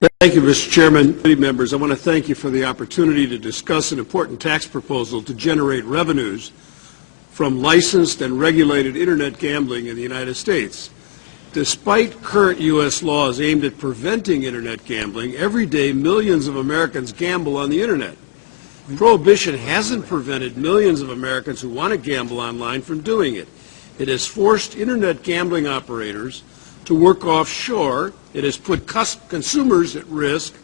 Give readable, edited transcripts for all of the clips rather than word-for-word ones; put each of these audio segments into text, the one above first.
Thank you, Mr. Chairman. Committee members, I want to thank you for the opportunity to discuss an important tax proposal to generate revenues from licensed and regulated Internet gambling in the United States. Despite current U.S. laws aimed at preventing Internet gambling, every day millions of Americans gamble on the Internet. Prohibition hasn't prevented millions of Americans who want to gamble online from doing it. It has forced Internet gambling operators to work offshore. It has put consumers at risk,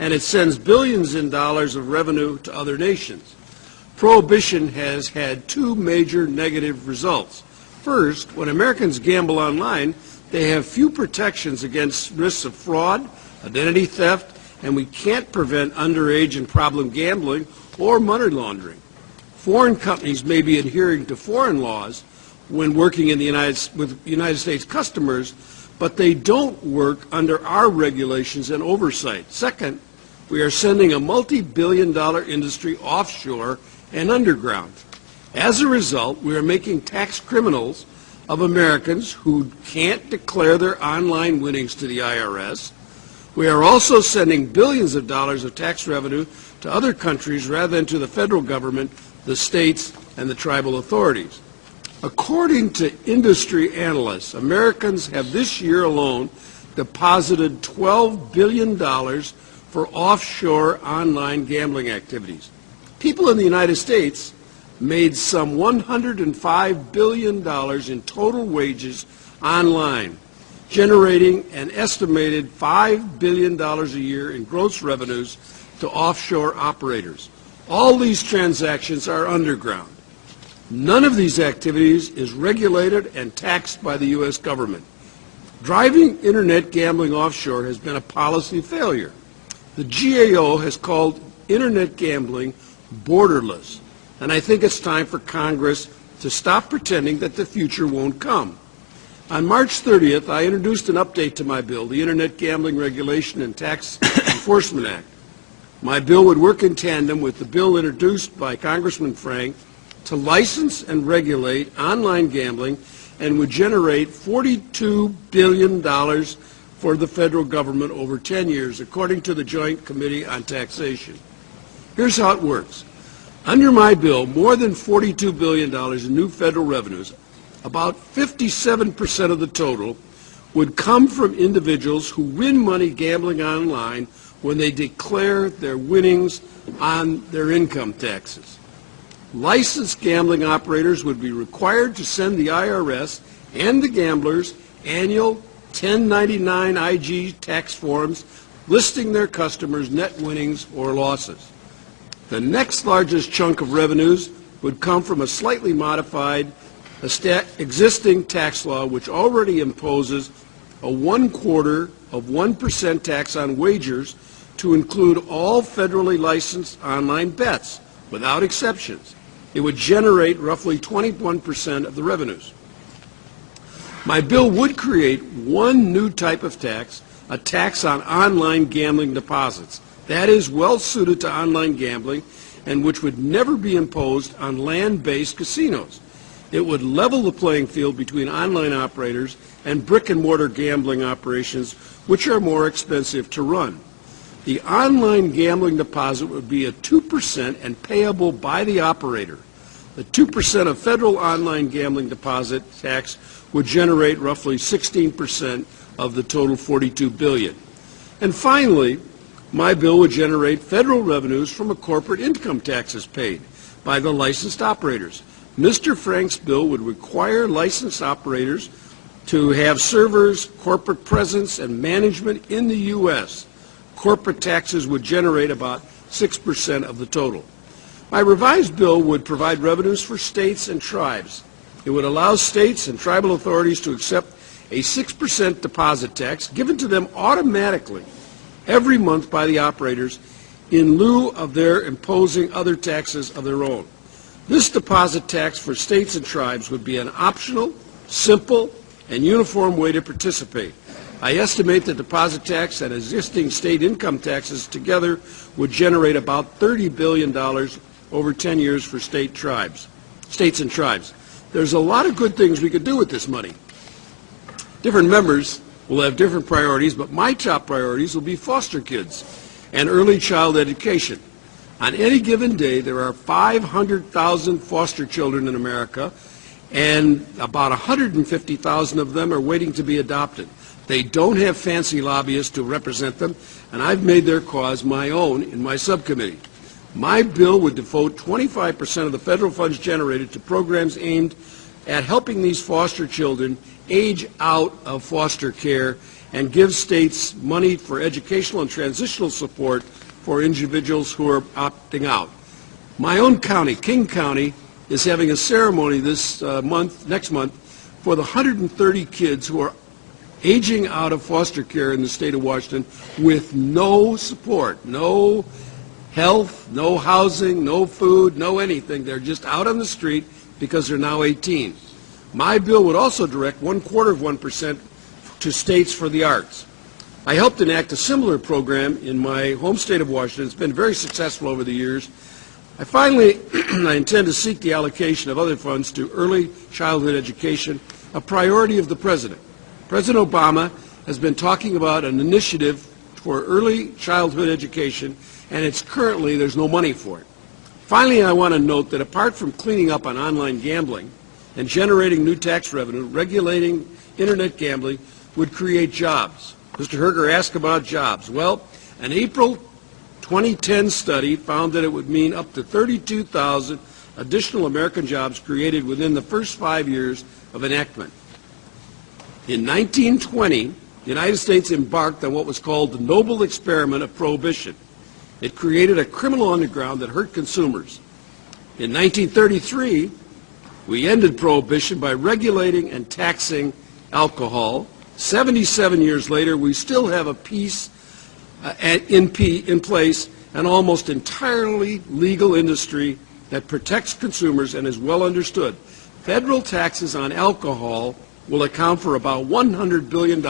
and it sends billions in dollars of revenue to other nations. Prohibition has had two major negative results. First, when Americans gamble online, they have few protections against risks of fraud, identity theft, and we can't prevent underage and problem gambling or money laundering. Foreign companies may be adhering to foreign laws when working in with United States customers, but they don't work under our regulations and oversight. Second, we are sending a multi-billion-dollar industry offshore and underground. As a result, we are making tax criminals of Americans who can't declare their online winnings to the IRS. We are also sending billions of dollars of tax revenue to other countries rather than to the federal government, the states, and the tribal authorities. According to industry analysts, Americans have this year alone deposited $12 billion for offshore online gambling activities. People in the United States made some $105 billion in total wages online, generating an estimated $5 billion a year in gross revenues to offshore operators. All these transactions are underground. None of these activities is regulated and taxed by the U.S. government. Driving Internet gambling offshore has been a policy failure. The GAO has called Internet gambling borderless, and I think it's time for Congress to stop pretending that the future won't come. On March 30th, I introduced an update to my bill, the Internet Gambling Regulation and Tax Enforcement Act. My bill would work in tandem with the bill introduced by Congressman Frank to license and regulate online gambling and would generate $42 billion for the federal government over 10 years, according to the Joint Committee on Taxation. Here's how it works. Under my bill, more than $42 billion in new federal revenues, about 57% of the total, would come from individuals who win money gambling online when they declare their winnings on their income taxes. Licensed gambling operators would be required to send the IRS and the gamblers annual 1099 IG tax forms listing their customers' net winnings or losses. The next largest chunk of revenues would come from a slightly modified existing tax law which already imposes a 1/4% tax on wagers to include all federally licensed online bets without exceptions. It would generate roughly 21% of the revenues. My bill would create one new type of tax, a tax on online gambling deposits. That is well suited to online gambling and which would never be imposed on land-based casinos. It would level the playing field between online operators and brick-and-mortar gambling operations, which are more expensive to run. The online gambling deposit would be at 2% and payable by the operator. The 2% of federal online gambling deposit tax would generate roughly 16% of the total $42 billion. And finally, my bill would generate federal revenues from a corporate income taxes paid by the licensed operators. Mr. Frank's bill would require licensed operators to have servers, corporate presence, and management in the U.S. Corporate taxes would generate about 6% of the total. My revised bill would provide revenues for states and tribes. It would allow states and tribal authorities to accept a 6% deposit tax given to them automatically every month by the operators in lieu of their imposing other taxes of their own. This deposit tax for states and tribes would be an optional, simple, and uniform way to participate. I estimate the deposit tax and existing state income taxes together would generate about $30 billion over 10 years for states and tribes. There's a lot of good things we could do with this money. Different members will have different priorities, but my top priorities will be foster kids and early child education. On any given day, there are 500,000 foster children in America, and about 150,000 of them are waiting to be adopted. They don't have fancy lobbyists to represent them, and I've made their cause my own in my subcommittee. My bill would devote 25% of the federal funds generated to programs aimed at helping these foster children age out of foster care and give states money for educational and transitional support for individuals who are opting out. My own county, King County, is having a ceremony next month, for the 130 kids who are aging out of foster care in the state of Washington with no support, no health, no housing, no food, no anything. They're just out on the street because they're now 18. My bill would also direct 0.25% to states for the arts. I helped enact a similar program in my home state of Washington. It's been very successful over the years. I intend to seek the allocation of other funds to early childhood education, a priority of the President. President Obama has been talking about an initiative for early childhood education, and there's no money for it. Finally, I want to note that apart from cleaning up on online gambling and generating new tax revenue, regulating Internet gambling would create jobs. Mr. Herger asked about jobs. Well, an April 2010 study found that it would mean up to 32,000 additional American jobs created within the first 5 years of enactment. In 1920, the United States embarked on what was called the noble experiment of prohibition. It created a criminal underground that hurt consumers. In 1933, we ended prohibition by regulating and taxing alcohol. 77 years later, we still have a peace in place, an almost entirely legal industry that protects consumers and is well understood. Federal taxes on alcohol will account for about $100 billion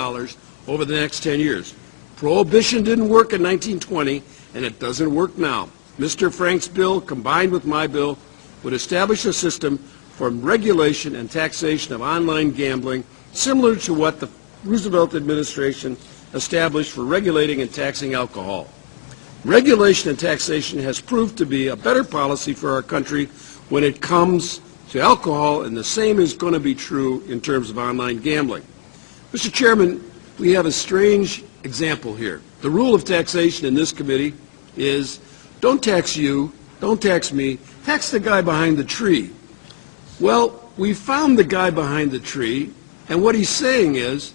over the next 10 years. Prohibition didn't work in 1920, and it doesn't work now. Mr. Frank's bill, combined with my bill, would establish a system for regulation and taxation of online gambling similar to what the Roosevelt administration established for regulating and taxing alcohol. Regulation and taxation has proved to be a better policy for our country when it comes to alcohol, and the same is going to be true in terms of online gambling. Mr. Chairman, we have a strange example here. The rule of taxation in this committee is don't tax you, don't tax me, tax the guy behind the tree. Well, we found the guy behind the tree, and what he's saying is,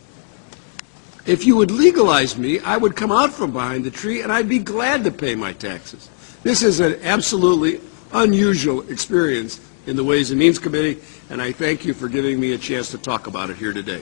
if you would legalize me, I would come out from behind the tree and I'd be glad to pay my taxes. This is an absolutely unusual experience in the Ways and Means Committee, and I thank you for giving me a chance to talk about it here today.